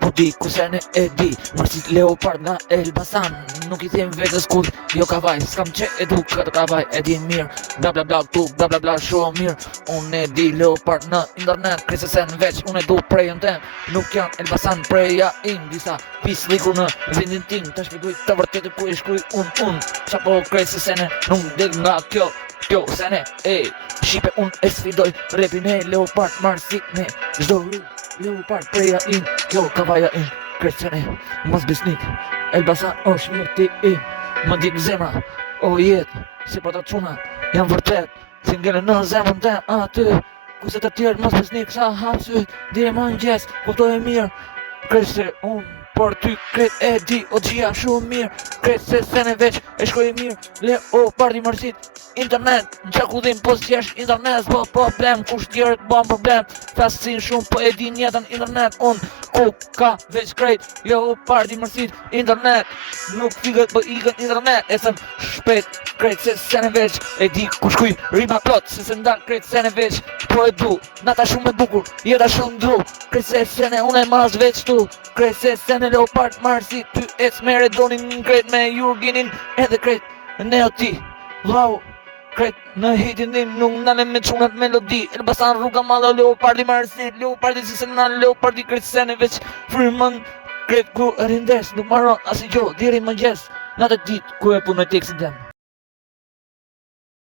Po di ku se ne e di Marsit Leopard nga Elbasan Nuk I them vetës kur jo kavaj S'kam që edu këtë kavaj e di mirë Bla bla bla këtu bla bla bla shumë mirë Unë e di Leopard në internet Krise se në veç unë e du prejën tem Nuk janë Elbasan preja im Disa pis likur në vendin tim Ta shpikuj të vërtetë ku e shkruj unë Qa po krejtë se ne nuk del nga kjo se ne Shqipe unë e sfidoj Repin e Leopard Marsit ne Gjdo rrë Leopard preja im, kjo kavaja im Krecene, mos besnik Elbasan është mirë ti im Më dik zemra, o jetë Si për të quna, jam vërtet Si ngele në zemrën te aty Kuset të tjerë, mos besnik Sa hapë syt, dire më në gjes Kuptoj e mirë Krece unë Por ty kret e di o gjia shumë mirë Kret se sene veç e shkoj mirë Leopard I Marsit Internet Në qa ku dhim po s'jesh internet S'bo problem kush tjerë të bon problem Fasin shumë po e di njetën internet Unë ku ka veç krejt Leopard I Marsit Internet Nuk figet po ikën internet E thëm shpet krejt se sene veç E di ku shkuj rima plot Se se ndan krejt sene veç Po e du Nata shumë e bukur Jeta shumë dru Krejt se sene unë e mas veç tu Krejt se sene Leopard Marsit Ty e s'mere donin krejt me Jurginin Edhe krejt ne o ti Vlau Krejt në hitin din nuk nane me qunat melodi Elbasan rruga madhe Leopard I Marsit Leopard I si se në Leopard I krejt sene veç Frymën Krejt ku rindes nuk maron as I gjo Diri më gjes Natë dit ku e punoj tekstin tem